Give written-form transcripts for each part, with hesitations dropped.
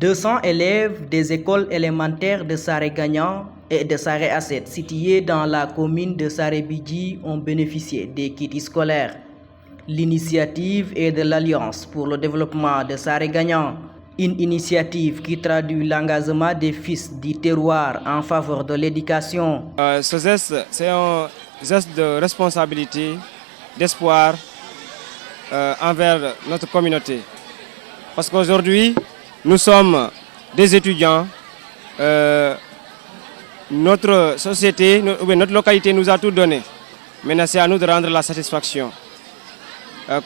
200 élèves des écoles élémentaires de Saré-Gagnan et de Saré-Asset, situées dans la commune de Saré-Bidji, ont bénéficié des kits scolaires. L'initiative est de l'Alliance pour le développement de Saré-Gagnan, une initiative qui traduit l'engagement des fils du terroir en faveur de l'éducation. Ce geste, c'est un geste de responsabilité, d'espoir envers notre communauté. Parce qu'aujourd'hui, nous sommes des étudiants. Notre société, notre localité nous a tout donné. Maintenant, c'est à nous de rendre la satisfaction.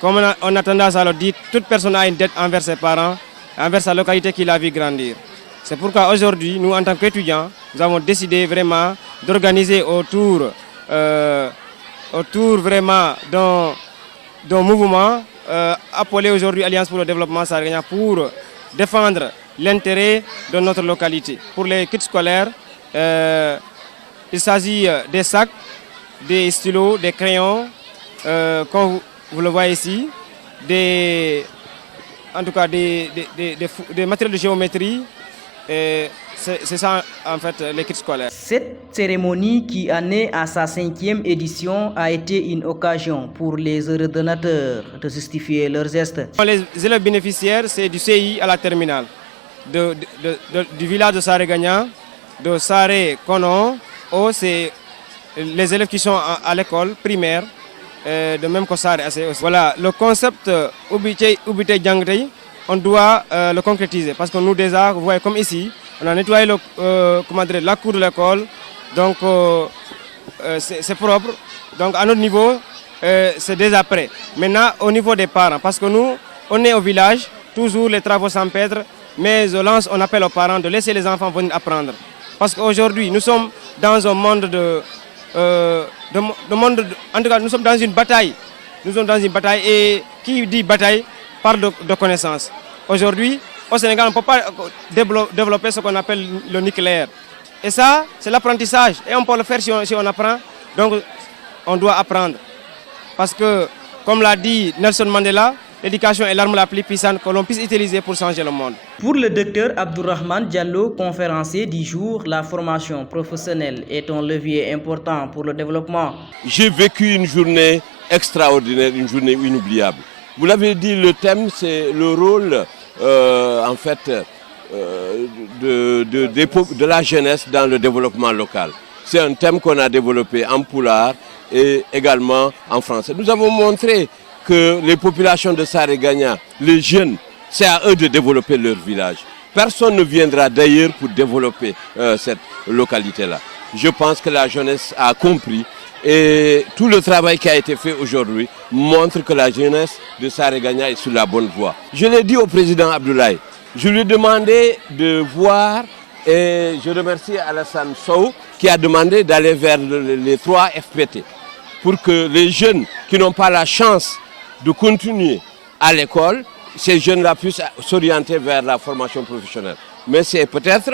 Comme on a tendance à le dire, toute personne a une dette envers ses parents, envers sa localité qui l'a vu grandir. C'est pourquoi aujourd'hui, nous, en tant qu'étudiants, nous avons décidé vraiment d'organiser autour vraiment d'un mouvement appelé aujourd'hui Alliance pour le développement Saré-Gagnan pour défendre l'intérêt de notre localité. Pour les kits scolaires, il s'agit des sacs, des stylos, des crayons, comme vous le voyez ici, en tout cas des matériels de géométrie. C'est ça en fait les kits scolaires. Cette cérémonie qui en est à sa 5e édition a été une occasion pour les heureux donateurs de justifier leurs gestes. Les élèves bénéficiaires, c'est du CI à la terminale, du village de Saré-Gagnan, de Saré-Konon, c'est les élèves qui sont à l'école primaire, de même que Saré-Asset aussi. Voilà, le concept Ubité Djangtei, on doit le concrétiser parce que nous déjà, vous voyez comme ici, on a nettoyé la cour de l'école, donc c'est propre. Donc à notre niveau, c'est déjà prêt. Maintenant, au niveau des parents, parce que nous, on est au village, toujours les travaux s'empêtrent, mais je lance un appel aux parents de laisser les enfants venir apprendre. Parce qu'aujourd'hui, nous sommes dans un monde en tout cas, nous sommes dans une bataille. Nous sommes dans une bataille et qui dit bataille parle de connaissances. Aujourd'hui, au Sénégal, on ne peut pas développer ce qu'on appelle le nucléaire. Et ça, c'est l'apprentissage. Et on peut le faire si on apprend. Donc, on doit apprendre. Parce que, comme l'a dit Nelson Mandela, l'éducation est l'arme la plus puissante que l'on puisse utiliser pour changer le monde. Pour le docteur Abdourahmane Diallo, conférencier du jour, la formation professionnelle est un levier important pour le développement. J'ai vécu une journée extraordinaire, une journée inoubliable. Vous l'avez dit, le thème, c'est le rôle en fait, de la jeunesse dans le développement local. C'est un thème qu'on a développé en Pulaar et également en français. Nous avons montré que les populations de Saré-Gagnan, les jeunes, c'est à eux de développer leur village. Personne ne viendra d'ailleurs pour développer cette localité-là. Je pense que la jeunesse a compris et tout le travail qui a été fait aujourd'hui montre que la jeunesse de Saré-Gagnan est sur la bonne voie. Je l'ai dit au président Abdoulaye, je lui ai demandé de voir et je remercie Alassane Sow qui a demandé d'aller vers les 3 FPT pour que les jeunes qui n'ont pas la chance de continuer à l'école, ces jeunes-là puissent s'orienter vers la formation professionnelle. Mais c'est peut-être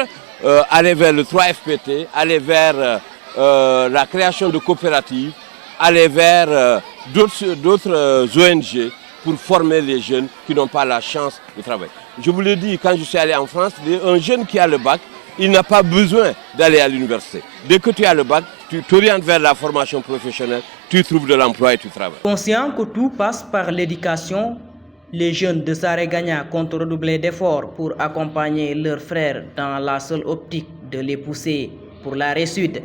aller vers le 3 FPT, aller vers la création de coopératives, aller vers d'autres ONG pour former les jeunes qui n'ont pas la chance de travailler. Je vous l'ai dit, quand je suis allé en France, un jeune qui a le bac, il n'a pas besoin d'aller à l'université. Dès que tu as le bac, tu t'orientes vers la formation professionnelle, tu trouves de l'emploi et tu travailles. Conscient que tout passe par l'éducation, les jeunes de Saré-Gagnan comptent redoubler d'efforts pour accompagner leurs frères dans la seule optique de les pousser pour la réussite.